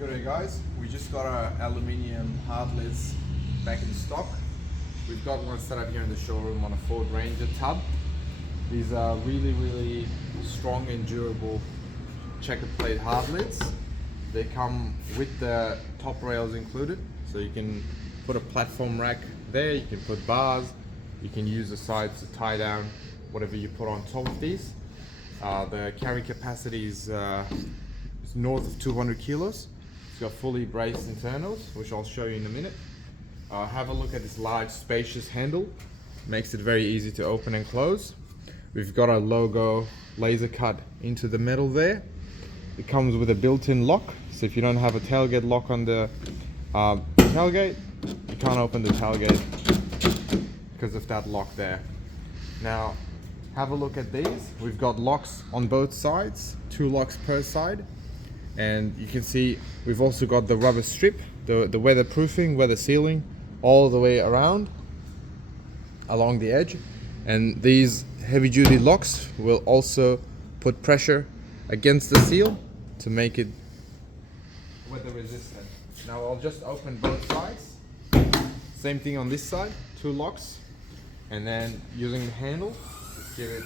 Good day guys, we just got our aluminium hard lids back in stock. We've got one set up here in the showroom on a Ford Ranger tub. These are really strong and durable checker plate hard lids. They come with the top rails included, so you can put a platform rack there, you can put bars, you can use the sides to tie down whatever you put on top of these. The carry capacity is north of 200 kilos. It's got fully braced internals, which I'll show you in a minute. Have a look at this large spacious handle. Makes it very easy to open and close. We've got our logo laser cut into the metal there. It comes with a built-in lock, so if you don't have a tailgate lock on the tailgate, you can't open the tailgate because of that lock there. Now have a look at these. We've got locks on both sides, 2 locks per side. And you can see we've also got the rubber strip, the weatherproofing, weather sealing all the way around along the edge. And these heavy duty locks will also put pressure against the seal to make it weather resistant. Now I'll just open both sides. Same thing on this side, 2 locks, and then using the handle, just give it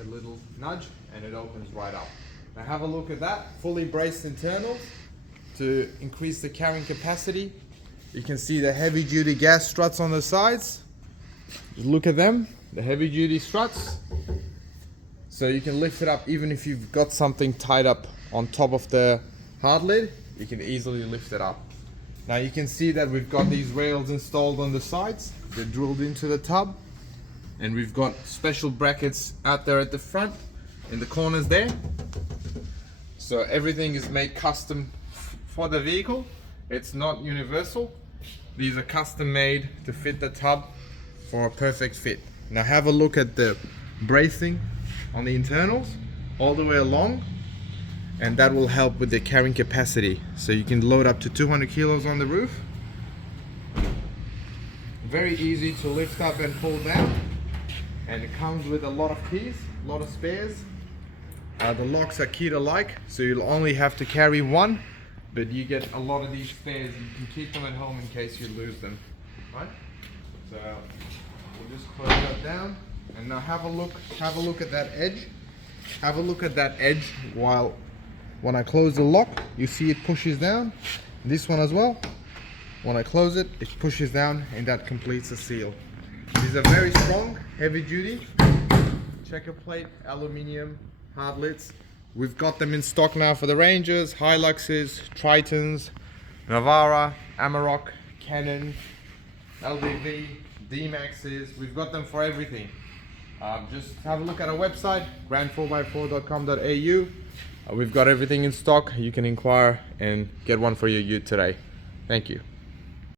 a little nudge and it opens right up. Now have a look at that, fully braced internals to increase the carrying capacity. You can see the heavy duty gas struts on the sides. Just look at them, the heavy duty struts. So you can lift it up even if you've got something tied up on top of the hard lid, you can easily lift it up. Now you can see that we've got these rails installed on the sides. They're drilled into the tub. And we've got special brackets out there at the front, in the corners there. So everything is made custom for the vehicle. It's not universal. These are custom made to fit the tub for a perfect fit. Now have a look at the bracing on the internals all the way along, and that will help with the carrying capacity. So you can load up to 200 kilos on the roof. Very easy to lift up and pull down, and it comes with a lot of keys, a lot of spares. The locks are keyed alike, so you'll only have to carry one, but you get a lot of these spares. You can keep them at home in case you lose them, right? So we'll just close that down, and now have a look at that edge. Have a look at that edge while when I close the lock, you see it pushes down. This one as well. When I close it, it pushes down, and that completes the seal. These are very strong, heavy duty checker plate aluminium hard lids. We've got them in stock now for the Rangers, Hiluxes, Tritons, Navara, Amarok, Canon, LDV, D-Maxes. We've got them for everything. Just have a look at our website, GRAND4X4.com.au. We've got everything in stock. You can inquire and get one for your ute today. Thank you.